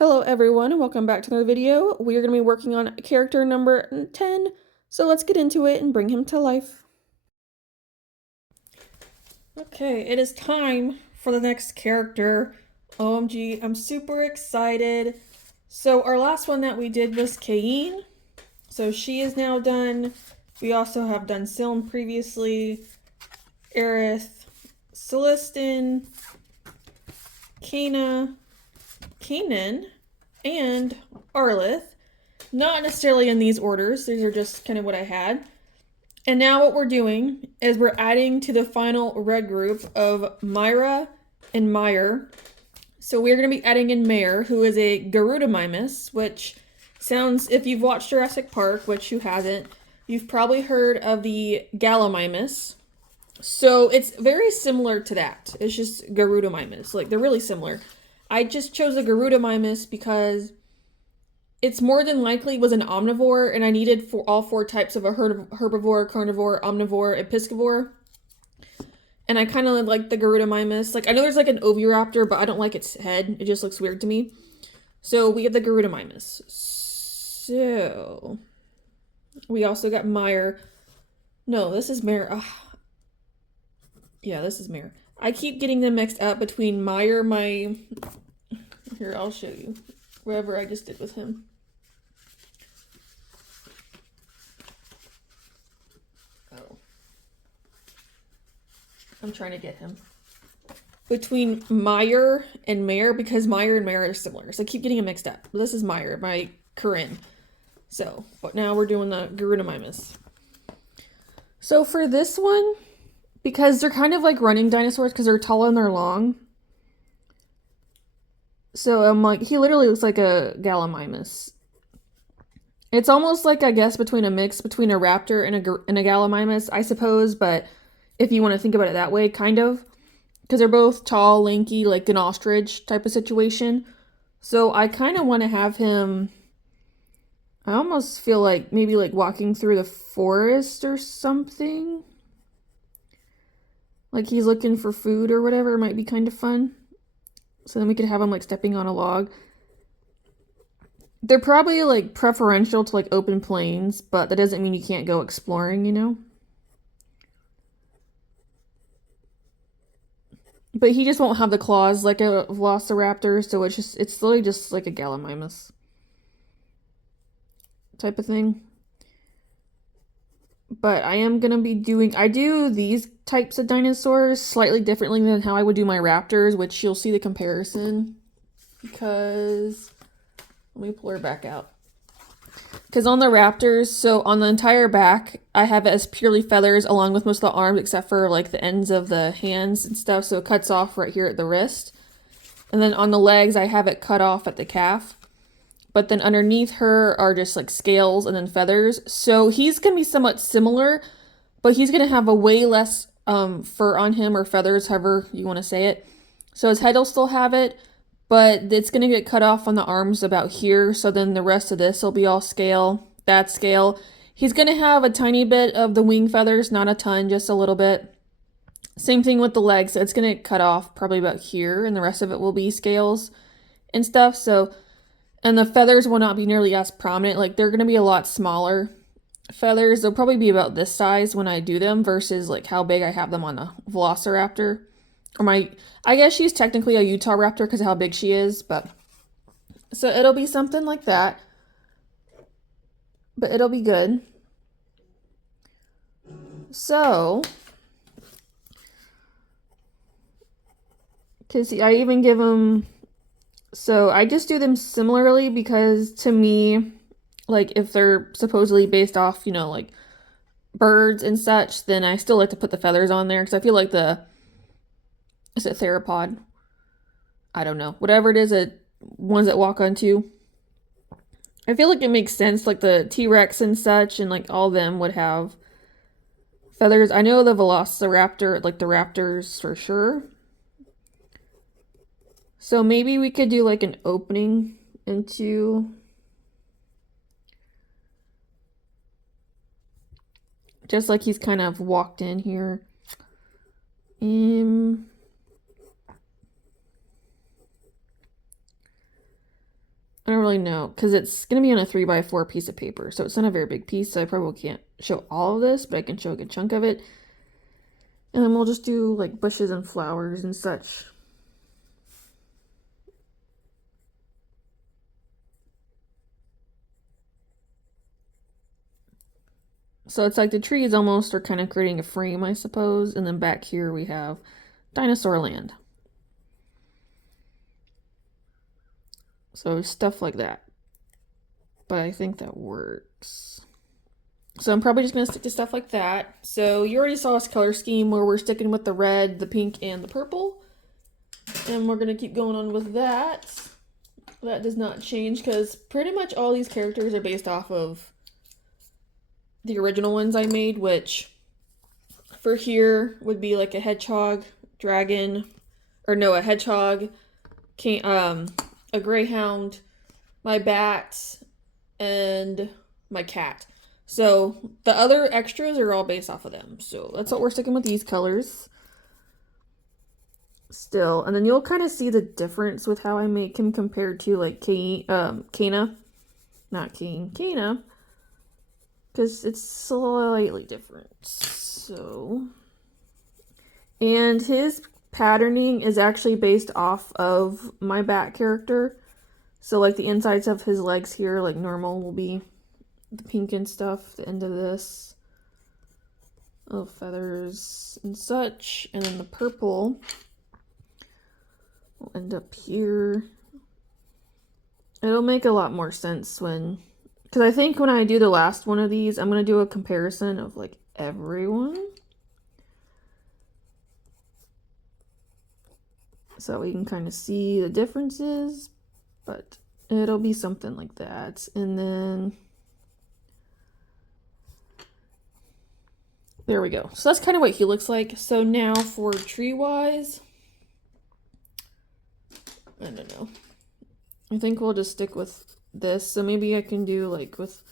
Hello everyone and welcome back to another video. We are going to be working on character number 10, so let's get into it and bring him to life. Okay, it is time for the next character. OMG, I'm super excited. So our last one that we did was Cain. So she is now done. We also have done Silm previously, Aerith, Celestin, Kanan, and Arlith. Not necessarily in these orders, these are just kind of what I had. And now what we're doing is we're adding to the final red group of Myra and Mehr. So we're going to be adding in Mehr, who is a Garudimimus, which sounds, if you've watched Jurassic Park, which who hasn't, you've probably heard of the Gallimimus. So it's very similar to that. It's just Garudimimus. Like, they're really similar. I just chose a Garudimimus because it's more than likely was an omnivore, and I needed for all four types of a herbivore, carnivore, omnivore, and piscivore. And I kind of like the Garudimimus. Like, I know there's like an oviraptor, but I don't like its head. It just looks weird to me. So we get the Garudimimus. So we also got Mehr. No, this is Mehr. Ugh. Yeah, this is Mehr. I keep getting them mixed up between Mehr, Here, I'll show you. Whatever I just did with him. Oh. I'm trying to get him. Between Mehr and Mehr, because Mehr and Mehr are similar. So I keep getting them mixed up. This is Mehr, my Corinne. So, but now we're doing the Garudimimus. So for this one, because they're kind of like running dinosaurs because they're tall and they're long. So I'm like, he literally looks like a Gallimimus. It's almost like, I guess, between a mix between a raptor and a Gallimimus, I suppose. But if you want to think about it that way, kind of. Because they're both tall, lanky, like an ostrich type of situation. So I kind of want to have him... I almost feel like maybe like walking through the forest or something. Like he's looking for food or whatever. It might be kind of fun. So then we could have him like stepping on a log. They're probably like preferential to like open plains, but that doesn't mean you can't go exploring, you know? But he just won't have the claws like a velociraptor, so it's literally just like a Gallimimus type of thing. But I am gonna be I do these types of dinosaurs slightly differently than how I would do my raptors, which you'll see the comparison. Because, let me pull her back out. Because on the raptors, so on the entire back, I have it as purely feathers along with most of the arms except for like the ends of the hands and stuff. So it cuts off right here at the wrist. And then on the legs, I have it cut off at the calf. But then underneath her are just like scales and then feathers. So he's going to be somewhat similar, but he's going to have a way less fur on him, or feathers, however you want to say it. So his head will still have it, but it's going to get cut off on the arms about here. So then the rest of this will be all scale, that scale. He's going to have a tiny bit of the wing feathers, not a ton, just a little bit. Same thing with the legs. It's going to cut off probably about here, and the rest of it will be scales and stuff. So... And the feathers will not be nearly as prominent. Like, they're going to be a lot smaller feathers. They'll probably be about this size when I do them versus, like, how big I have them on a velociraptor. Or I guess she's technically a Utah raptor because of how big she is, but... So it'll be something like that. But it'll be good. So... Because I even give them... So I just do them similarly because to me, like if they're supposedly based off, you know, like birds and such, then I still like to put the feathers on there because I feel like is it theropod? I don't know. Whatever it is, ones that walk on two. I feel like it makes sense, like the T-Rex and such, and like all of them would have feathers. I know the Velociraptor, like the raptors for sure. So maybe we could do like an opening into... Just like he's kind of walked in here. really know, because it's going to be on a 3x4 piece of paper, so it's not a very big piece, so I probably can't show all of this, but I can show a good chunk of it. And then we'll just do like bushes and flowers and such. So it's like the trees almost are kind of creating a frame, I suppose. And then back here we have Dinosaur Land. So stuff like that. But I think that works. So I'm probably just going to stick to stuff like that. So you already saw this color scheme where we're sticking with the red, the pink, and the purple. And we're going to keep going on with that. That does not change because pretty much all these characters are based off of the original ones I made, which for here would be like a hedgehog, dragon, or no, a hedgehog, a greyhound, my bat, and my cat. So the other extras are all based off of them. So that's what we're sticking with, these colors still. And then you'll kind of see the difference with how I make him compared to like Kana. Not King, Kana. Because it's slightly different. So, and his patterning is actually based off of my bat character. So like the insides of his legs here, like normal, will be the pink and stuff, the end of this, little feathers and such, and then the purple will end up here. It'll make a lot more sense when, because I think when I do the last one of these, I'm going to do a comparison of like everyone. So we can kind of see the differences, but it'll be something like that. And then there we go. So that's kind of what he looks like. So now for tree-wise, I don't know. I think we'll just stick with this. So maybe I can do like with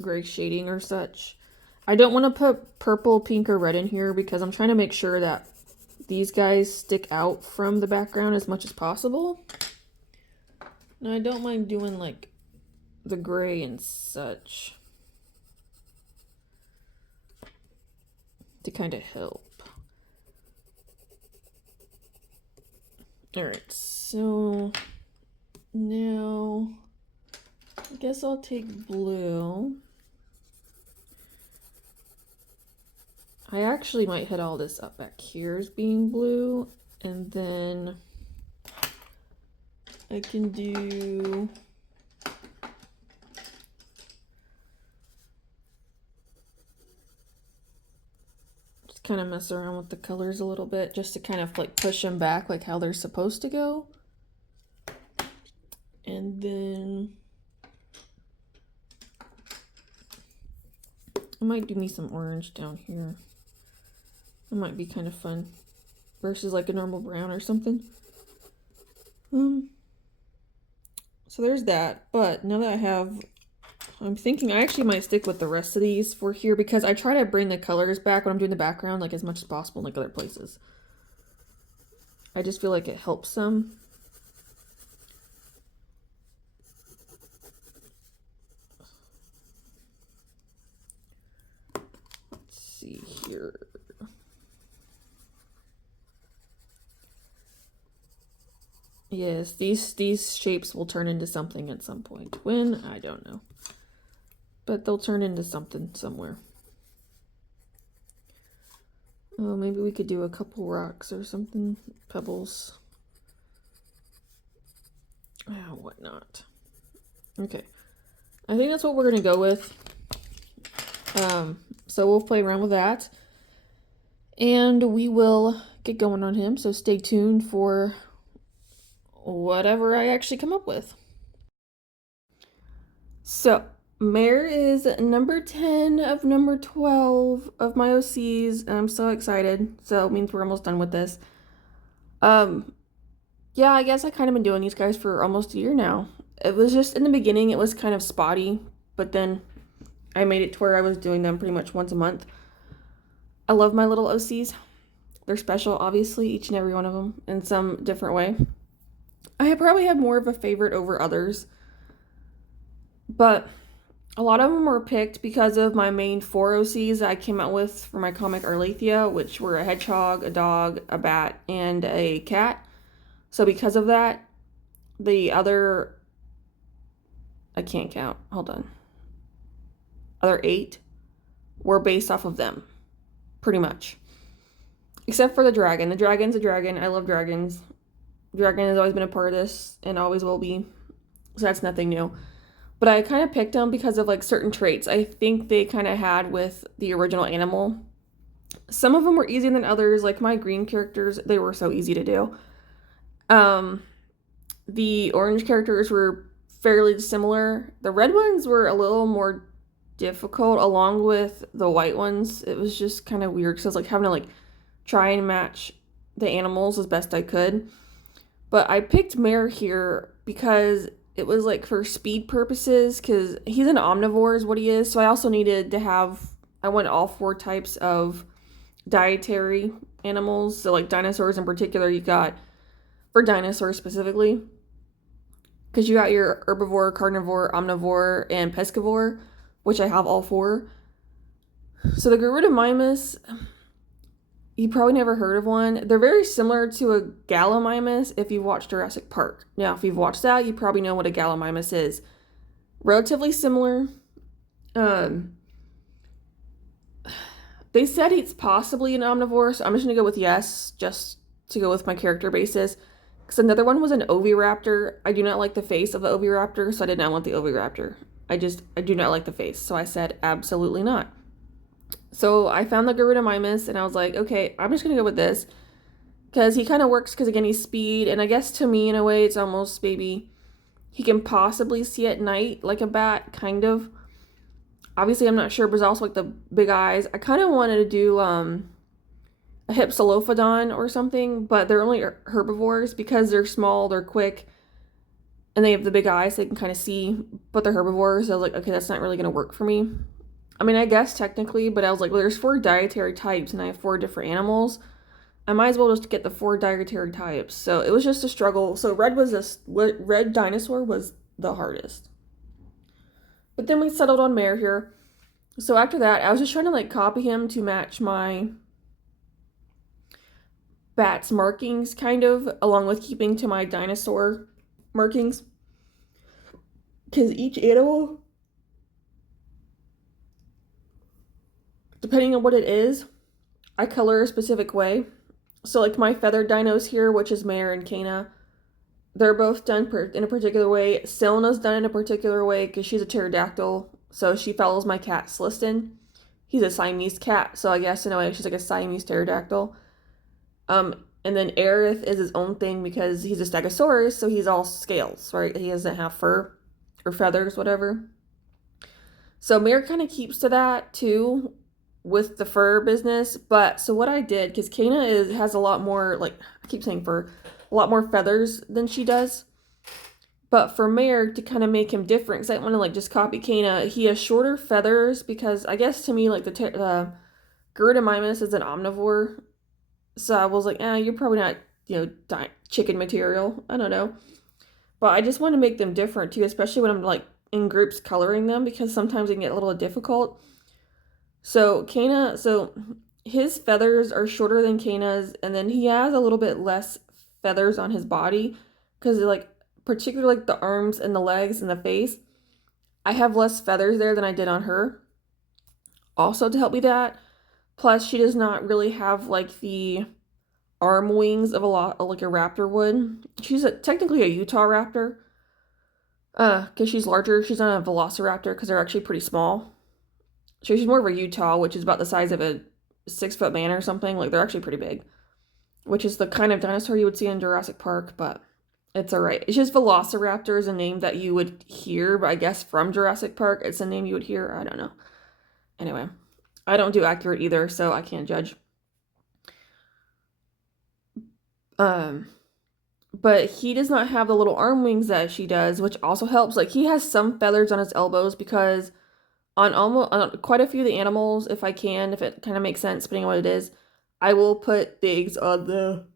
gray shading or such. I don't want to put purple, pink, or red in here because I'm trying to make sure that these guys stick out from the background as much as possible. And I don't mind doing like the gray and such to kind of help. Alright, so now I guess I'll take blue. I actually might hit all this up back here as being blue, and then I can do just kind of mess around with the colors a little bit just to kind of like push them back like how they're supposed to go. And then I might do me some orange down here. It might be kind of fun versus like a normal brown or something. So there's that. But now that I'm thinking I actually might stick with the rest of these for here because I try to bring the colors back when I'm doing the background like as much as possible in like other places. I just feel like it helps them. Let's see here. Yes, these shapes will turn into something at some point. When? I don't know. But they'll turn into something somewhere. Oh, maybe we could do a couple rocks or something. Pebbles. Ah, whatnot. Okay. I think that's what we're going to go with. So we'll play around with that. And we will get going on him. So stay tuned for whatever I actually come up with. So, Mehr is number 10 of number 12 of my OCs, and I'm so excited. So it means we're almost done with this. Yeah, I guess I kind of been doing these guys for almost a year now. It was just, in the beginning, it was kind of spotty, but then I made it to where I was doing them pretty much once a month. I love my little OCs. They're special, obviously, each and every one of them, in some different way. I probably have more of a favorite over others, but a lot of them were picked because of my main 4 OCs that I came out with for my comic Arlathea, which were a hedgehog, a dog, a bat, and a cat. So because of that, the other, I can't count, hold on, other 8 were based off of them, pretty much. Except for the dragon. The dragon's a dragon. I love dragons. Dragon has always been a part of this and always will be. So that's nothing new. But I kind of picked them because of like certain traits I think they kind of had with the original animal. Some of them were easier than others. Like my green characters, they were so easy to do. The orange characters were fairly similar. The red ones were a little more difficult along with the white ones. It was just kind of weird because I was like having to like try and match the animals as best I could. But I picked Mehr here because it was like for speed purposes, because he's an omnivore is what he is. So I also needed to have, I want all 4 types of dietary animals. So like dinosaurs in particular, you got, for dinosaurs specifically, because you got your herbivore, carnivore, omnivore, and pescivore, which I have all 4. So the Garudimimus, you probably never heard of one. They're very similar to a Gallimimus if you've watched Jurassic Park. Now, if you've watched that, you probably know what a Gallimimus is. Relatively similar. They said it's possibly an omnivore, so I'm just going to go with yes, just to go with my character basis. Because another one was an oviraptor. I do not like the face of the oviraptor, so I did not want the oviraptor. I do not like the face, so I said absolutely not. So I found the Garudimimus, and I was like, okay, I'm just going to go with this. Because he kind of works, because again, he's speed, and I guess to me, in a way, it's almost maybe he can possibly see at night, like a bat, kind of. Obviously, I'm not sure, but it's also like the big eyes. I kind of wanted to do a Hypsilophodon or something, but they're only herbivores because they're small, they're quick, and they have the big eyes, so they can kind of see, but they're herbivores. So I was like, okay, that's not really going to work for me. I mean, I guess technically, but I was like, well, there's 4 dietary types, and I have 4 different animals. I might as well just get the 4 dietary types. So it was just a struggle. So red dinosaur was the hardest. But then we settled on Mehr here. So after that, I was just trying to like copy him to match my bat's markings, kind of, along with keeping to my dinosaur markings. Because each animal, depending on what it is, I color a specific way. So like my feathered dinos here, which is Mehr and Kana, they're both done in a particular way. Selena's done in a particular way because she's a pterodactyl, so she follows my cat Sliston. He's a Siamese cat, so I guess in a way she's like a Siamese pterodactyl. And then Aerith is his own thing because he's a Stegosaurus, so he's all scales, right? He doesn't have fur or feathers, whatever. So Mehr kind of keeps to that too with the fur business. But so what I did, because Kana has a lot more, like I keep saying fur, a lot more feathers than she does. But for Mehr, to kind of make him different, because I want to like just copy Kana, he has shorter feathers because I guess to me like the Garudimimus is an omnivore. So I was like, you're probably not, chicken material. I don't know. But I just want to make them different too, especially when I'm like in groups coloring them, because sometimes it can get a little difficult. So Kana, so his feathers are shorter than Kana's, and then he has a little bit less feathers on his body, because like particularly like the arms and the legs and the face, I have less feathers there than I did on her. Also to help me that, plus she does not really have like the arm wings of like a raptor would. She's technically a Utah raptor, because she's larger. She's not a velociraptor because they're actually pretty small. So she's more of a Utah, which is about the size of a 6-foot man or something. Like they're actually pretty big, which is the kind of dinosaur you would see in Jurassic Park, but it's alright. It's just Velociraptor is a name that you would hear, but I guess from Jurassic Park, it's a name you would hear. I don't know. Anyway, I don't do accurate either, so I can't judge. But he does not have the little arm wings that she does, which also helps. Like he has some feathers on his elbows because on quite a few of the animals, if I can, if it kind of makes sense, depending on what it is, I will put things on the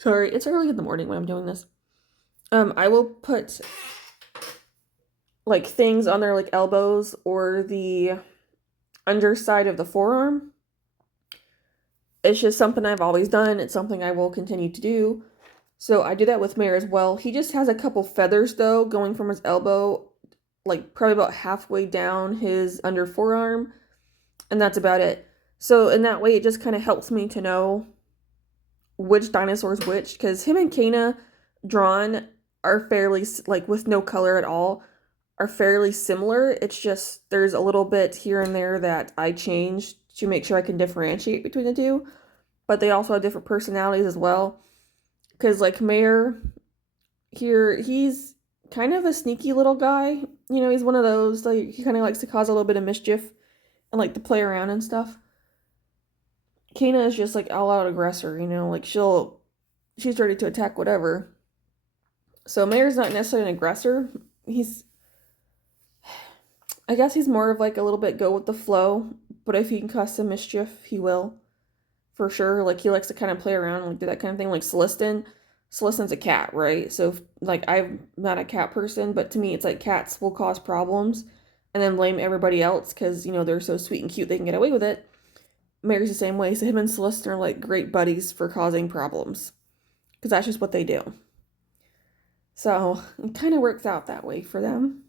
Sorry, it's early in the morning when I'm doing this. I will put like things on their like elbows or the underside of the forearm. It's just something I've always done. It's something I will continue to do. So I do that with Mehr as well. He just has a couple feathers though going from his elbow, like probably about halfway down his under forearm, and that's about it. So in that way, it just kind of helps me to know which dinosaur is which, because him and Kana drawn are fairly, like with no color at all, are fairly similar. It's just there's a little bit here and there that I changed to make sure I can differentiate between the two, but they also have different personalities as well. Because like Mehr here, he's kind of a sneaky little guy. You know, he's one of those, like, he kind of likes to cause a little bit of mischief and like to play around and stuff. Kana is just like all out aggressor, you know, like she's ready to attack whatever. So Mehr's not necessarily an aggressor. I guess he's more of like a little bit go with the flow, but if he can cause some mischief, he will. For sure. Like he likes to kind of play around and like do that kind of thing. Like Celestin's a cat, right? So like I'm not a cat person, but to me it's like cats will cause problems and then blame everybody else because, you know, they're so sweet and cute they can get away with it. Mary's the same way. So him and Celestin are like great buddies for causing problems because that's just what they do. So it kind of works out that way for them.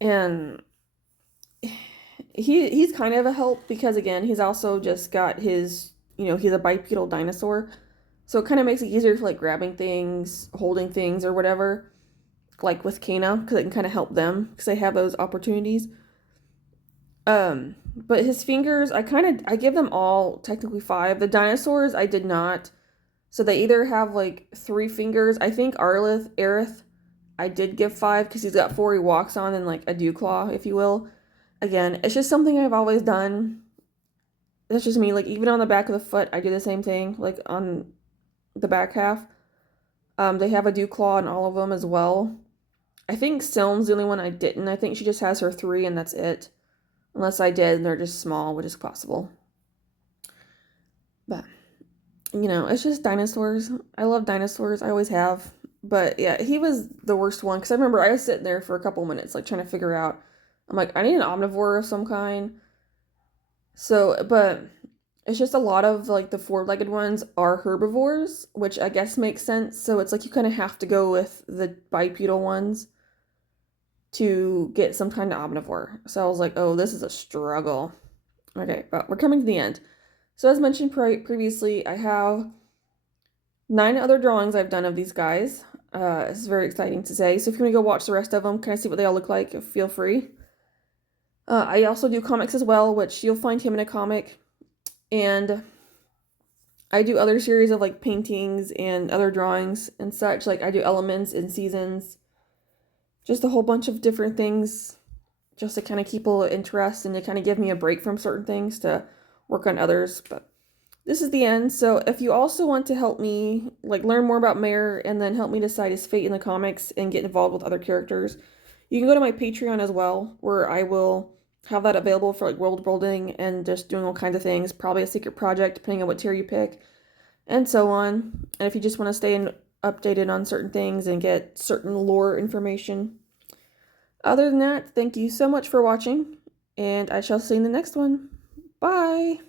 And he's kind of a help because again, he's also just got his, you know, he's a bipedal dinosaur. So it kind of makes it easier for like grabbing things, holding things or whatever, like with Kana, because it can kind of help them because they have those opportunities. But his fingers, I give them all technically 5. The dinosaurs I did not. So they either have like 3 fingers. I think Aerith, I did give 5 because he's got 4 he walks on and like a dew claw, if you will. Again, it's just something I've always done. That's just me. Like even on the back of the foot, I do the same thing. Like on the back half, they have a dew claw in all of them as well. I think Silm's the only one I didn't. I think she just has her 3 and that's it. Unless I did and they're just small, which is possible. But, you know, it's just dinosaurs. I love dinosaurs. I always have. But yeah, he was the worst one. Because I remember I was sitting there for a couple minutes, like trying to figure out. I'm like, I need an omnivore of some kind. So, but it's just a lot of like the 4-legged ones are herbivores, which I guess makes sense. So it's like you kind of have to go with the bipedal ones to get some kind of omnivore. So I was like, oh, this is a struggle. Okay, but we're coming to the end. So as mentioned previously, I have 9 other drawings I've done of these guys. This is very exciting to say. So if you want to go watch the rest of them, kind of see what they all look like, feel free. I also do comics as well, which you'll find him in a comic. And I do other series of like paintings and other drawings and such. Like I do elements and seasons. Just a whole bunch of different things just to kind of keep a little interest and to kind of give me a break from certain things to work on others. But this is the end. So if you also want to help me like learn more about Mehr and then help me decide his fate in the comics and get involved with other characters, you can go to my Patreon as well, where I will have that available for like world building and just doing all kinds of things, probably a secret project depending on what tier you pick, and so on. And if you just want to stay updated on certain things and get certain lore information. Other than that, thank you so much for watching, and I shall see you in the next one. Bye!